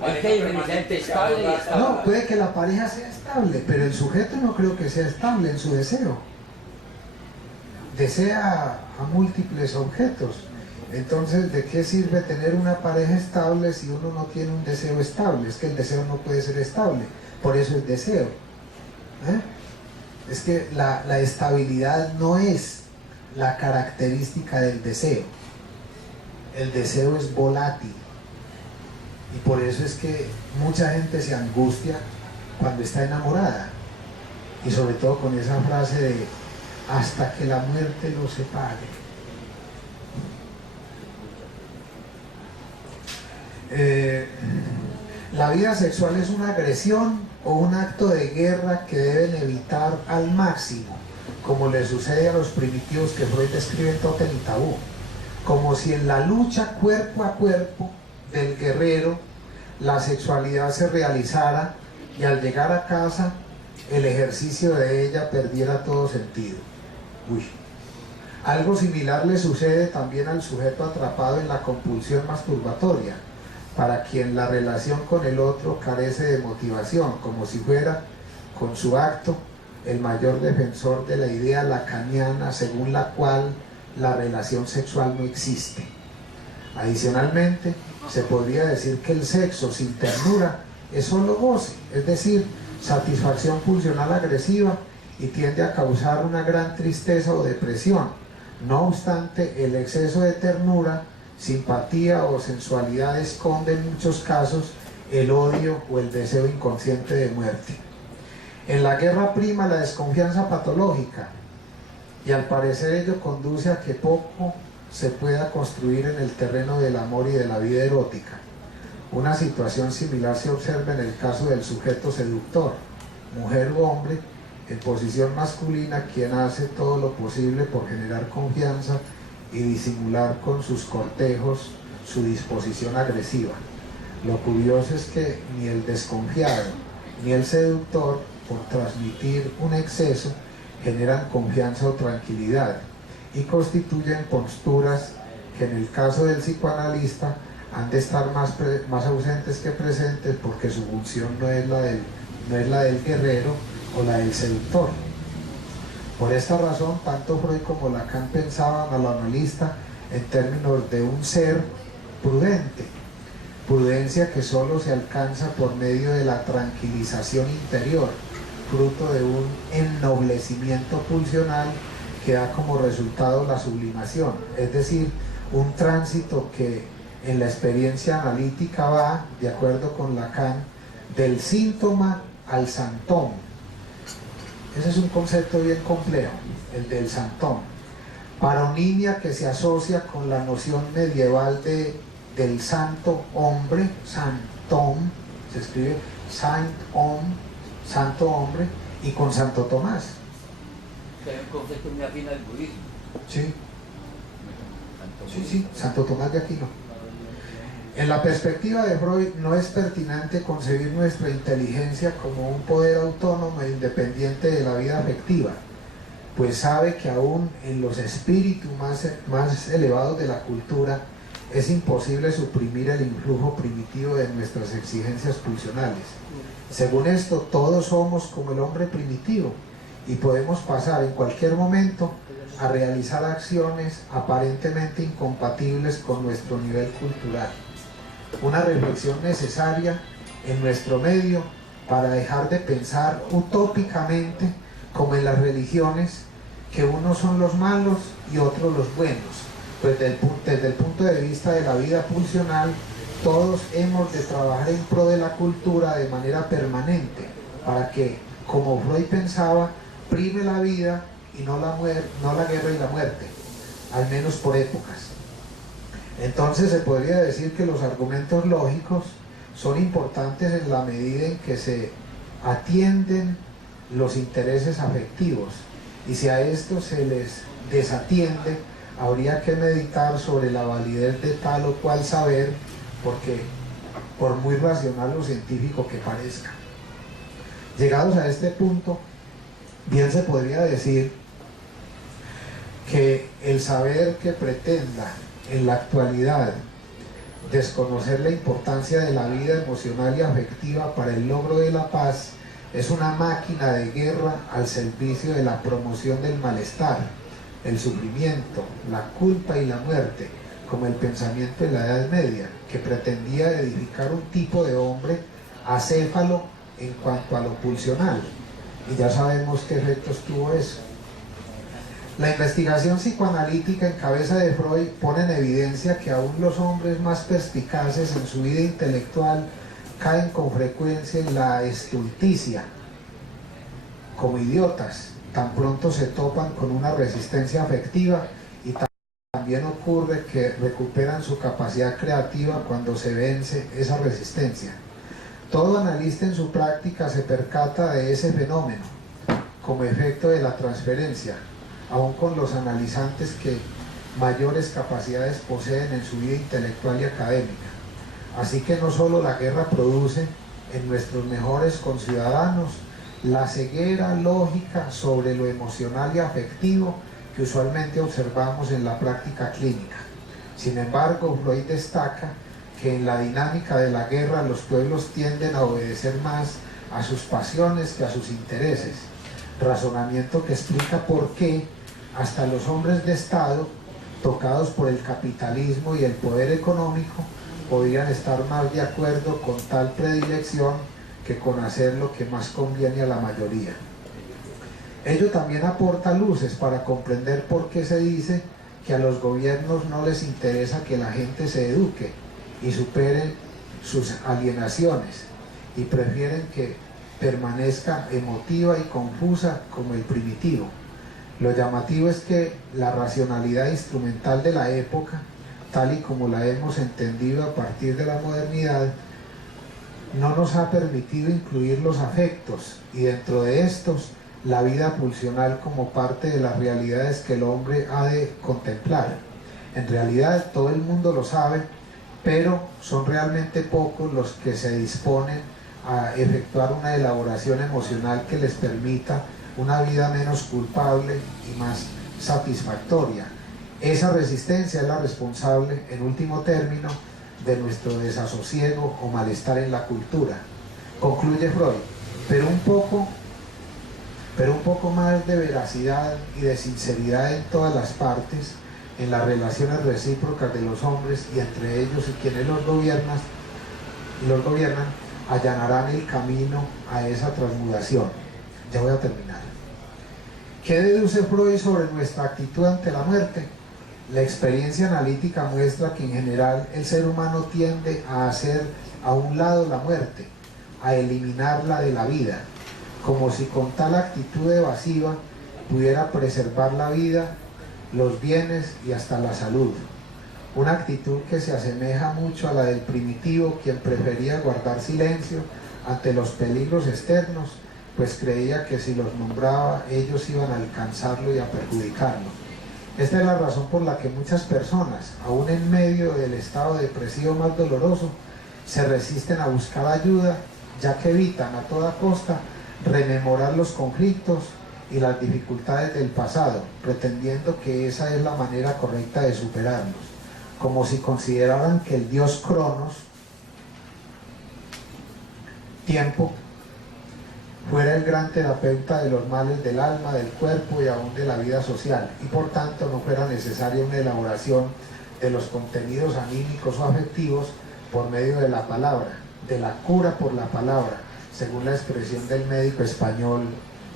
Hay que diferenciar entre estable y estable. No, puede que la pareja sea estable, pero el sujeto no creo que sea estable en su deseo. Desea a múltiples objetos. Entonces, ¿de qué sirve tener una pareja estable si uno no tiene un deseo estable? Es que el deseo no puede ser estable, por eso es deseo. Es que la estabilidad no es la característica del deseo. El deseo es volátil. Y por eso es que mucha gente se angustia cuando está enamorada. Y sobre todo con esa frase de hasta que la muerte los separe. La vida sexual es una agresión o un acto de guerra que deben evitar al máximo, como le sucede a los primitivos que Freud describe en Tótem y Tabú, como si en la lucha cuerpo a cuerpo del guerrero la sexualidad se realizara y al llegar a casa el ejercicio de ella perdiera todo sentido. Algo similar le sucede también al sujeto atrapado en la compulsión masturbatoria, para quien la relación con el otro carece de motivación, como si fuera, con su acto, el mayor defensor de la idea lacaniana según la cual la relación sexual no existe. Adicionalmente, se podría decir que el sexo sin ternura es solo goce, es decir, satisfacción pulsional agresiva, y tiende a causar una gran tristeza o depresión. No obstante, el exceso de ternura, simpatía o sensualidad esconde en muchos casos el odio o el deseo inconsciente de muerte. En la guerra prima la desconfianza patológica, y al parecer ello conduce a que poco se pueda construir en el terreno del amor y de la vida erótica. Una situación similar se observa en el caso del sujeto seductor, mujer o hombre, en posición masculina, quien hace todo lo posible por generar confianza y disimular con sus cortejos su disposición agresiva. Lo curioso es que ni el desconfiado ni el seductor, por transmitir un exceso, generan confianza o tranquilidad y constituyen posturas que en el caso del psicoanalista han de estar más ausentes que presentes, porque su función no es la del guerrero o la del seductor. Por esta razón, tanto Freud como Lacan pensaban al analista en términos de un ser prudente, prudencia que solo se alcanza por medio de la tranquilización interior, fruto de un ennoblecimiento pulsional que da como resultado la sublimación, es decir, un tránsito que en la experiencia analítica va, de acuerdo con Lacan, del síntoma al santón. Ese es un concepto bien complejo, el del santón. Paronimia que se asocia con la noción medieval del santo hombre, santón, se escribe saint homme, santo hombre, y con Santo Tomás. Que es un concepto muy afín al budismo. Sí. Sí, Santo Tomás de Aquino. En la perspectiva de Freud, no es pertinente concebir nuestra inteligencia como un poder autónomo e independiente de la vida afectiva, pues sabe que aún en los espíritus más elevados de la cultura es imposible suprimir el influjo primitivo de nuestras exigencias pulsionales. Según esto, todos somos como el hombre primitivo y podemos pasar en cualquier momento a realizar acciones aparentemente incompatibles con nuestro nivel cultural. Una reflexión necesaria en nuestro medio para dejar de pensar utópicamente, como en las religiones, que unos son los malos y otros los buenos, pues desde el punto de vista de la vida pulsional, todos hemos de trabajar en pro de la cultura de manera permanente, para que, como Freud pensaba, prime la vida y no la guerra y la muerte, al menos por épocas. Entonces se podría decir que los argumentos lógicos son importantes en la medida en que se atienden los intereses afectivos, y si a estos se les desatiende, habría que meditar sobre la validez de tal o cual saber, porque por muy racional o científico que parezca. Llegados a este punto, bien se podría decir que el saber que pretenda en la actualidad desconocer la importancia de la vida emocional y afectiva para el logro de la paz es una máquina de guerra al servicio de la promoción del malestar, el sufrimiento, la culpa y la muerte, como el pensamiento de la Edad Media, que pretendía edificar un tipo de hombre acéfalo en cuanto a lo pulsional, y ya sabemos qué efectos tuvo eso. La investigación psicoanalítica en cabeza de Freud pone en evidencia que aún los hombres más perspicaces en su vida intelectual caen con frecuencia en la estulticia, como idiotas, tan pronto se topan con una resistencia afectiva, y también ocurre que recuperan su capacidad creativa cuando se vence esa resistencia. Todo analista en su práctica se percata de ese fenómeno como efecto de la transferencia, aun con los analizantes que mayores capacidades poseen en su vida intelectual y académica. Así que no solo la guerra produce en nuestros mejores conciudadanos la ceguera lógica sobre lo emocional y afectivo que usualmente observamos en la práctica clínica. Sin embargo, Freud destaca que en la dinámica de la guerra los pueblos tienden a obedecer más a sus pasiones que a sus intereses, razonamiento que explica por qué hasta los hombres de Estado, tocados por el capitalismo y el poder económico, podrían estar más de acuerdo con tal predilección que con hacer lo que más conviene a la mayoría. Ello también aporta luces para comprender por qué se dice que a los gobiernos no les interesa que la gente se eduque y supere sus alienaciones, y prefieren que permanezca emotiva y confusa como el primitivo. Lo llamativo es que la racionalidad instrumental de la época, tal y como la hemos entendido a partir de la modernidad, no nos ha permitido incluir los afectos, y dentro de estos la vida pulsional como parte de las realidades que el hombre ha de contemplar. En realidad todo el mundo lo sabe, pero son realmente pocos los que se disponen a efectuar una elaboración emocional que les permita una vida menos culpable y más satisfactoria. Esa resistencia es la responsable, en último término, de nuestro desasosiego o malestar en la cultura. Concluye Freud, pero un poco más de veracidad y de sinceridad en todas las partes, en las relaciones recíprocas de los hombres y entre ellos y quienes los gobiernan, allanarán el camino a esa transmutación. Ya voy a terminar. ¿Qué deduce Freud sobre nuestra actitud ante la muerte? La experiencia analítica muestra que en general el ser humano tiende a hacer a un lado la muerte, a eliminarla de la vida, como si con tal actitud evasiva pudiera preservar la vida, los bienes y hasta la salud. Una actitud que se asemeja mucho a la del primitivo, quien prefería guardar silencio ante los peligros externos, pues creía que si los nombraba ellos iban a alcanzarlo y a perjudicarlo. Esta es la razón por la que muchas personas, aún en medio del estado depresivo más doloroso, se resisten a buscar ayuda, ya que evitan a toda costa rememorar los conflictos y las dificultades del pasado, pretendiendo que esa es la manera correcta de superarlos, como si consideraran que el dios Cronos, tiempo, fuera el gran terapeuta de los males del alma, del cuerpo y aún de la vida social, y por tanto no fuera necesaria una elaboración de los contenidos anímicos o afectivos por medio de la palabra, de la cura por la palabra, según la expresión del médico español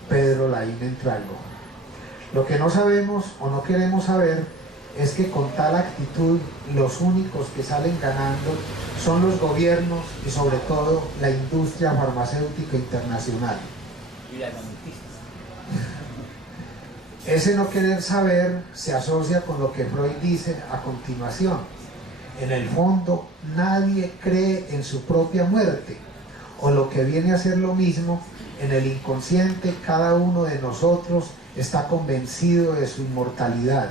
Pedro Laín Entralgo. Lo que no sabemos o no queremos saber es que con tal actitud los únicos que salen ganando son los gobiernos y sobre todo la industria farmacéutica internacional. Y las anarquistas. Ese no querer saber se asocia con lo que Freud dice a continuación. En el fondo, nadie cree en su propia muerte, o lo que viene a ser lo mismo, en el inconsciente cada uno de nosotros está convencido de su inmortalidad,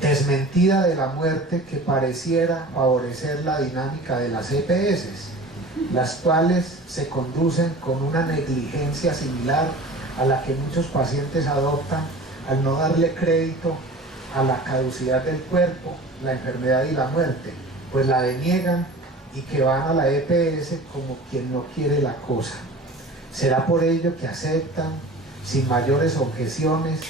desmentida de la muerte que pareciera favorecer la dinámica de las EPS, las cuales se conducen con una negligencia similar a la que muchos pacientes adoptan al no darle crédito a la caducidad del cuerpo, la enfermedad y la muerte, pues la deniegan y que van a la EPS como quien no quiere la cosa. Será por ello que aceptan, sin mayores objeciones,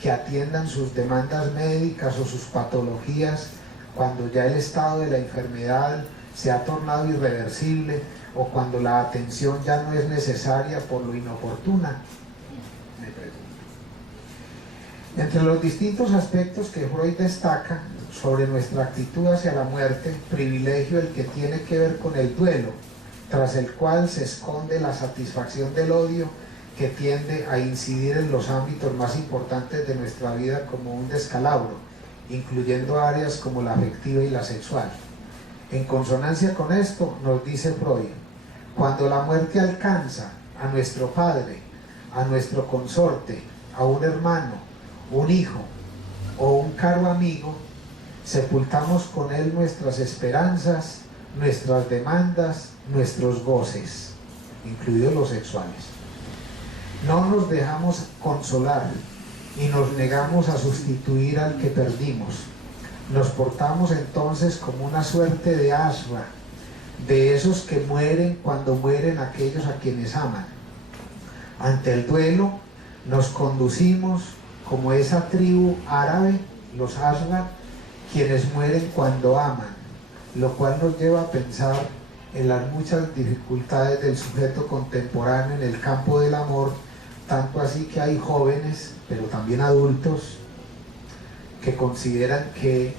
que atiendan sus demandas médicas o sus patologías cuando ya el estado de la enfermedad se ha tornado irreversible o cuando la atención ya no es necesaria por lo inoportuna. Entre los distintos aspectos que Freud destaca sobre nuestra actitud hacia la muerte, privilegio el que tiene que ver con el duelo, tras el cual se esconde la satisfacción del odio que tiende a incidir en los ámbitos más importantes de nuestra vida como un descalabro, incluyendo áreas como la afectiva y la sexual. En consonancia con esto, nos dice Freud, cuando la muerte alcanza a nuestro padre, a nuestro consorte, a un hermano, un hijo o un caro amigo, sepultamos con él nuestras esperanzas, nuestras demandas, nuestros goces, incluidos los sexuales. No nos dejamos consolar y nos negamos a sustituir al que perdimos. Nos portamos entonces como una suerte de asra, de esos que mueren cuando mueren aquellos a quienes aman. Ante el duelo nos conducimos como esa tribu árabe, los asra, quienes mueren cuando aman, lo cual nos lleva a pensar en las muchas dificultades del sujeto contemporáneo en el campo del amor, tanto así que hay jóvenes, pero también adultos, que consideran que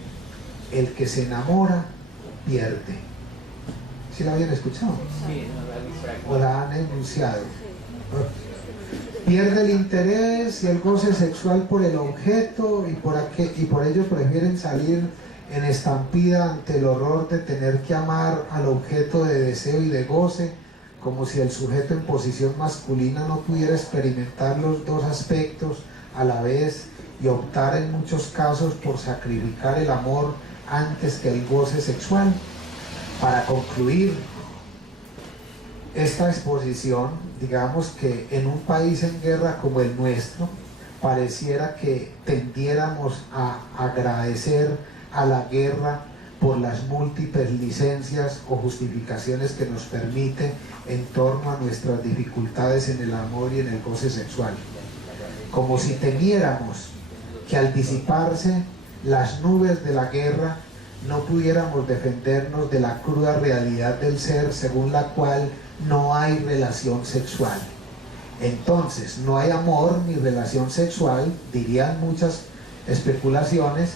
el que se enamora pierde. ¿Sí la habían escuchado? Sí, ¿O la han enunciado? Pierde el interés y el goce sexual por el objeto y por ello prefieren salir en estampida ante el horror de tener que amar al objeto de deseo y de goce, como si el sujeto en posición masculina no pudiera experimentar los dos aspectos a la vez y optar en muchos casos por sacrificar el amor antes que el goce sexual. Para concluir esta exposición, digamos que en un país en guerra como el nuestro, pareciera que tendiéramos a agradecer a la guerra por las múltiples licencias o justificaciones que nos permite en torno a nuestras dificultades en el amor y en el goce sexual. Como si temiéramos que al disiparse las nubes de la guerra no pudiéramos defendernos de la cruda realidad del ser según la cual no hay relación sexual. Entonces, no hay amor ni relación sexual, dirían muchas especulaciones,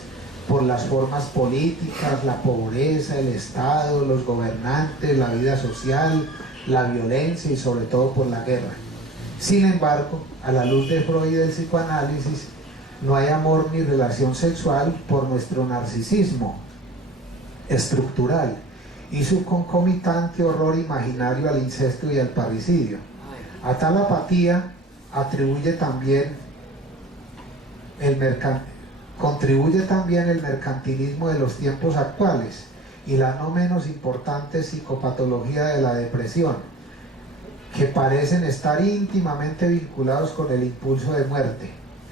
por las formas políticas, la pobreza, el Estado, los gobernantes, la vida social, la violencia y sobre todo por la guerra. Sin embargo, a la luz de Freud y del psicoanálisis, no hay amor ni relación sexual por nuestro narcisismo estructural y su concomitante horror imaginario al incesto y al parricidio. A tal apatía contribuye también el mercantilismo de los tiempos actuales y la no menos importante psicopatología de la depresión, que parecen estar íntimamente vinculados con el impulso de muerte,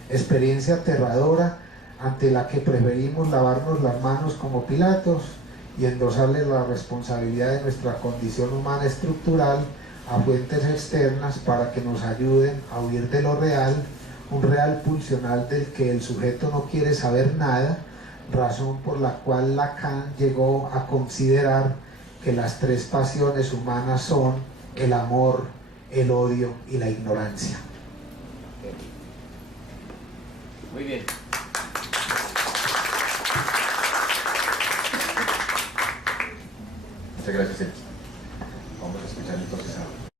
experiencia aterradora ante la que preferimos lavarnos las manos como Pilatos y endosarle la responsabilidad de nuestra condición humana estructural a fuentes externas para que nos ayuden a huir de lo real, un real pulsional del que el sujeto no quiere saber nada, razón por la cual Lacan llegó a considerar que las tres pasiones humanas son el amor, el odio y la ignorancia. Muy bien. Muchas gracias, Elki. Vamos a escuchar entonces a